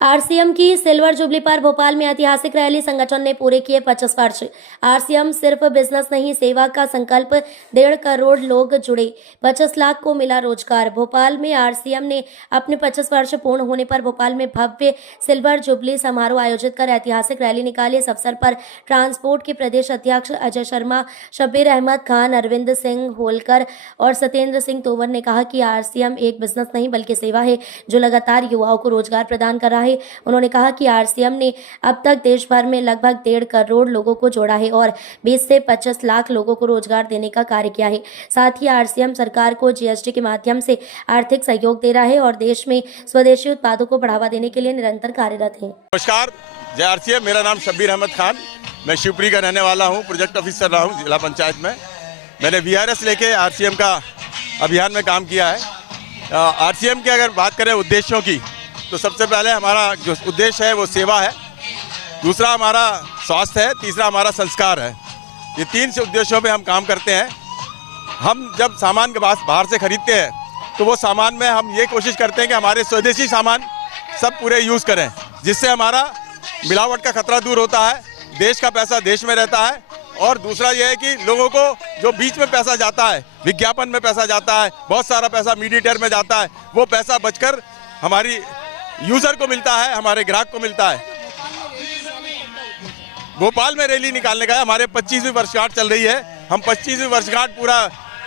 RCM की silver jubilee पर भोपाल में ऐतिहासिक रैली। संगठन ने पूरे किए 50 वर्ष। आरसीएम सिर्फ बिजनेस नहीं, सेवा का संकल्प। 1.5 करोड़ लोग जुड़े, 50 लाख को मिला रोजगार। भोपाल में आरसीएम ने अपने 50 वर्ष पूर्ण होने पर भोपाल में भव्य सिल्वर जुबली समारोह आयोजित कर ऐतिहासिक रैली निकाली। इस अवसर पर ट्रांसपोर्ट के प्रदेश अध्यक्ष अजय शर्मा, शब्बीर अहमद खान, अरविंद सिंह होलकर और सत्येंद्र सिंह तोमर ने कहा कि आरसीएम एक बिजनेस नहीं बल्कि सेवा है जो लगातार युवाओं को रोजगार प्रदान कर रहा है। उन्होंने कहा कि आरसीएम ने अब तक देश भर में लगभग 1.5 करोड़ लोगों को जोड़ा है और 20 से 25 लाख लोगों को रोजगार देने का कार्य किया है। साथ ही आरसीएम सरकार को जीएसटी के माध्यम से आर्थिक सहयोग दे रहा है और देश में स्वदेशी उत्पादों को बढ़ावा देने के लिए निरंतर कार्यरत है। नमस्कार, जय आरसीएम। मेरा नाम शब्बीर अहमद खान, मैं शिवपुरी का रहने वाला हूँ, प्रोजेक्ट ऑफिसर रहा हूँ जिला पंचायत में। मैंने वीआरएस लेके आरसीएम का अभियान में काम किया है। आरसीएम की अगर बात करें उद्देश्यों की, तो सबसे पहले हमारा जो उद्देश्य है वो सेवा है, दूसरा हमारा स्वास्थ्य है, तीसरा हमारा संस्कार है। ये 3 उद्देश्यों पे हम काम करते हैं। हम जब सामान के बाहर से खरीदते हैं तो वो सामान में हम ये कोशिश करते हैं कि हमारे स्वदेशी सामान सब पूरे यूज़ करें, जिससे हमारा मिलावट का खतरा दूर होता है, देश का पैसा देश में रहता है। और दूसरा ये है कि लोगों को जो बीच में पैसा जाता है, विज्ञापन में पैसा जाता है, बहुत सारा पैसा मीडिएटर में जाता है, वो पैसा बचकर हमारी यूजर को मिलता है, हमारे ग्राहक को मिलता है। भोपाल में रैली निकालने का है। हमारे 25वीं वर्षगांठ चल रही है। हम 25वीं वर्षगांठ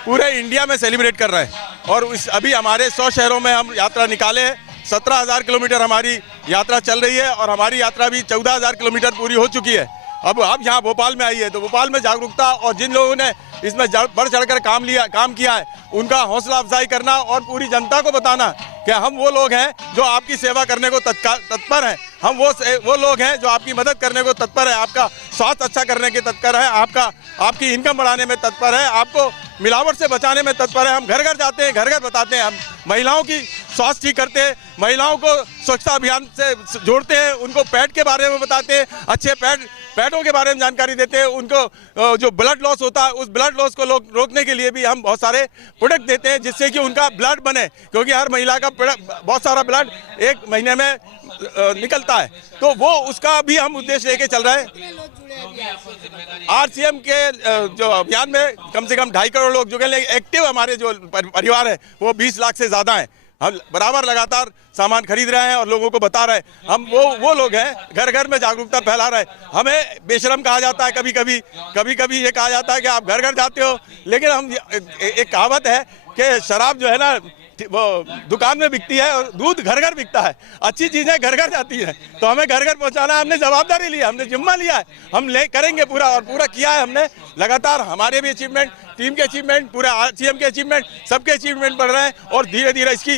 पूरे इंडिया में सेलिब्रेट कर रहे हैं और अभी हमारे 100 शहरों में हम यात्रा निकाले हैं। 17,000 किलोमीटर हमारी यात्रा चल रही है और हमारी यात्रा भी 14,000 किलोमीटर पूरी हो चुकी है। अब यहाँ भोपाल में आई है तो भोपाल में जागरूकता और जिन लोगों ने इसमें बढ़ चढ़कर काम किया है उनका हौसला अफजाई करना और पूरी जनता को बताना कि हम वो लोग हैं जो आपकी सेवा करने को तत्पर हैं। हम वो लोग हैं जो आपकी मदद करने को तत्पर है, आपका स्वास्थ्य अच्छा करने के तत्पर है, आपकी इनकम बढ़ाने में तत्पर है, आपको मिलावट से बचाने में तत्पर है। हम घर घर जाते हैं, घर घर बताते हैं, हम महिलाओं की स्वास्थ्य ठीक करते हैं, महिलाओं को स्वच्छता अभियान से जोड़ते हैं, उनको पैड के बारे में बताते हैं, अच्छे पैडों के बारे में जानकारी देते हैं। उनको जो ब्लड लॉस होता है उस ब्लड लॉस को रोकने के लिए भी हम बहुत सारे प्रोडक्ट देते हैं जिससे कि उनका ब्लड बने, क्योंकि हर महिला का बहुत सारा ब्लड एक महीने में निकलता है। तो वो उसका भी हम उद्देश्य लेके चल रहे हैं। आरसीएम के जो अभियान में कम से कम 2.5 करोड़ लोग जुड़े। एक्टिव हमारे जो परिवार है वो 20 लाख से ज़्यादा हैं। हम बराबर लगातार सामान खरीद रहे हैं और लोगों को बता रहे हैं। हम वो लोग हैं, घर घर में जागरूकता फैला रहे हैं। हमें बेशरम कहा जाता है, कभी कभी ये कहा जाता है कि आप घर घर जाते हो, लेकिन हम एक कहावत है कि शराब जो है ना वो दुकान में बिकती है और दूध घर घर बिकता है। अच्छी चीज़ें घर घर जाती हैं, तो हमें घर घर पहुंचाना हमने जवाबदारी लिया, हमने जिम्मा लिया है, हम करेंगे पूरा और पूरा किया है हमने। लगातार हमारे भी अचीवमेंट, टीम के अचीवमेंट, पूरे आरसीएम के अचीवमेंट, सबके अचीवमेंट बढ़ रहे हैं और धीरे धीरे इसकी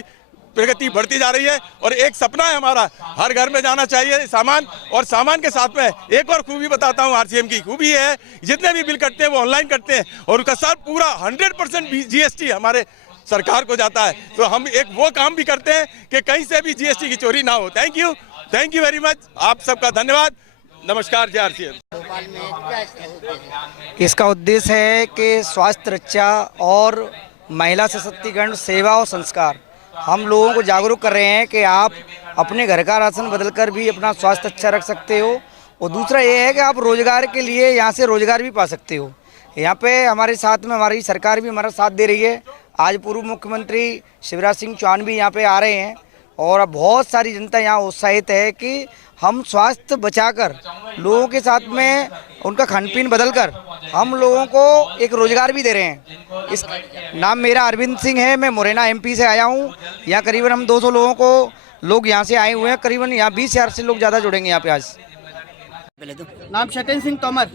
प्रगति बढ़ती जा रही है। और एक सपना है हमारा, हर घर में जाना चाहिए सामान। और सामान के साथ में एक और खूबी बताता हूँ, आरसीएम की खूबी है जितने भी बिल कटते हैं वो ऑनलाइन कटते हैं और उसका सर पूरा 100% जीएसटी हमारे सरकार को जाता है। तो हम एक वो काम भी करते हैं कि कहीं से भी जीएसटी की चोरी ना हो। थैंक यू वेरी मच, आप सबका धन्यवाद। नमस्कार, जय आरसीएम। इसका उद्देश्य है कि स्वास्थ्य रक्षा और महिला सशक्तिकरण, सेवा और संस्कार। हम लोगों को जागरूक कर रहे हैं कि आप अपने घर का राशन बदलकर भी अपना स्वास्थ्य अच्छा रख सकते हो और दूसरा ये है कि आप रोजगार के लिए यहाँ से रोजगार भी पा सकते हो। यहाँ पे हमारे साथ में हमारी सरकार भी हमारा साथ दे रही है। आज पूर्व मुख्यमंत्री शिवराज सिंह चौहान भी यहाँ पे आ रहे हैं और बहुत सारी जनता यहाँ उत्साहित है कि हम स्वास्थ्य बचाकर लोगों के साथ में उनका खान पीन बदलकर हम लोगों को एक रोजगार भी दे रहे हैं। इस नाम मेरा अरविंद सिंह है, मैं मुरैना एमपी से आया हूँ। यहाँ करीबन हम 200 लोग यहाँ से आए हुए हैं। करीबन यहाँ 20,000 से लोग ज़्यादा जुड़ेंगे यहाँ पे आज। पहले तो नाम सत्येंद्र सिंह तोमर।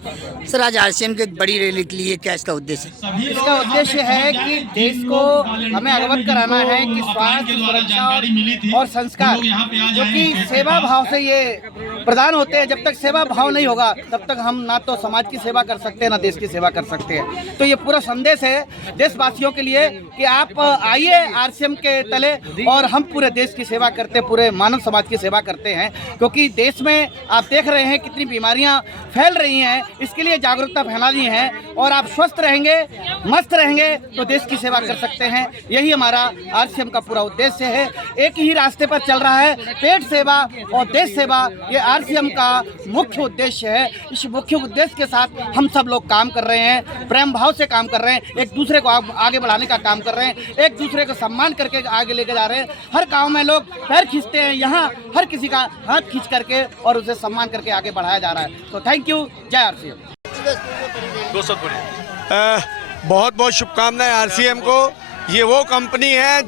सर, आज आरसीएम की बड़ी रैली के लिए क्या इसका उद्देश्य है? इसका उद्देश्य है कि देश को हमें अवगत कराना है कि स्वास्थ्य, सुरक्षा और संस्कार, जो कि सेवा भाव से ये प्रधान होते हैं, जब तक सेवा भाव नहीं होगा तब तक हम ना तो समाज की सेवा कर सकते हैं ना देश की सेवा कर सकते हैं। तो ये पूरा संदेश है देशवासियों के लिए कि आप आइए आरसीएम के तले और हम पूरे देश की सेवा करते, पूरे मानव समाज की सेवा करते हैं, क्योंकि देश में आप देख रहे हैं कितनी बीमारियां फैल रही हैं। इसके लिए जागरूकता फैलानी है और आप स्वस्थ रहेंगे, मस्त रहेंगे तो देश की सेवा कर सकते हैं। यही हमारा आरसीएम का पूरा उद्देश्य है। एक ही रास्ते पर चल रहा है, पेट सेवा और देश सेवा, ये आरसीएम का मुख्य उद्देश्य है। इस मुख्य उद्देश्य के साथ हम सब लोग काम कर रहे हैं, प्रेम भाव से काम कर रहे हैं, एक दूसरे को आगे बढ़ाने का काम कर रहे हैं, एक दूसरे को सम्मान करके आगे लेके जा रहे हैं। हर गाँव में लोग पैर खींचते हैं, यहाँ हर किसी का हाथ खींच करके और उसे सम्मान करके आगे बढ़ाया जा रहा है। तो थैंक यू, जय आरसीएम। बहुत बहुत शुभकामनाएं आरसीएम को। ये वो कंपनी है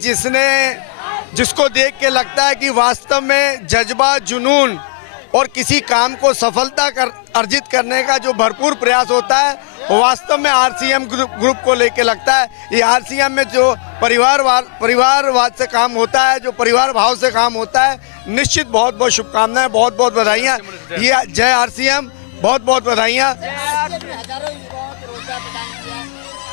जिसको देख के लगता है कि वास्तव में जज्बा, जुनून और किसी काम को सफलता अर्जित करने का जो भरपूर प्रयास होता है वो वास्तव में आरसीएम ग्रुप को लेके लगता है। ये आरसीएम में जो परिवारवाद से काम होता है, जो परिवार भाव से काम होता है, निश्चित बहुत बहुत शुभकामनाएं, बहुत बहुत बधाइयाँ। ये जय आरसीएम, बहुत बहुत बधाइयाँ।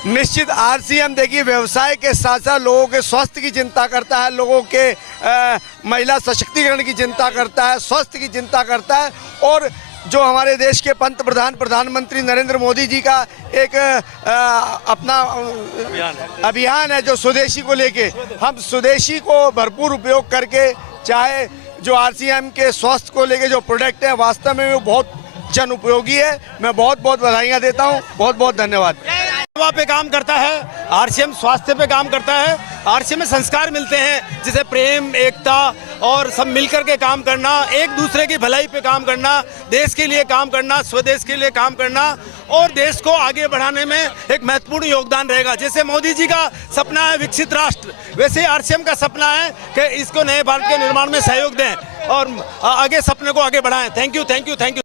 निश्चित आरसीएम देखिए व्यवसाय के साथ साथ लोगों के स्वास्थ्य की चिंता करता है, लोगों के महिला सशक्तिकरण की चिंता करता है, स्वास्थ्य की चिंता करता है। और जो हमारे देश के प्रधानमंत्री नरेंद्र मोदी जी का एक अपना अभियान है जो स्वदेशी को लेके, हम स्वदेशी को भरपूर उपयोग करके, चाहे जो आरसीएम के स्वास्थ्य को लेके जो प्रोडक्ट है वास्तव में वो बहुत जन उपयोगी है। मैं बहुत बहुत बधाइयाँ देता हूँ, बहुत बहुत धन्यवाद। सेवा पे काम करता है, आरसीएम स्वास्थ्य पे काम करता है। आरसीएम में संस्कार मिलते हैं जैसे प्रेम, एकता और सब मिलकर के काम करना, एक दूसरे की भलाई पे काम करना, देश के लिए काम करना, स्वदेश के लिए काम करना और देश को आगे बढ़ाने में एक महत्वपूर्ण योगदान रहेगा। जैसे मोदी जी का सपना है विकसित राष्ट्र, वैसे आरसीएम का सपना है कि इसको नए भारत के निर्माण में सहयोग दें और आगे सपने को आगे बढ़ाएं। Thank you, thank you, thank you.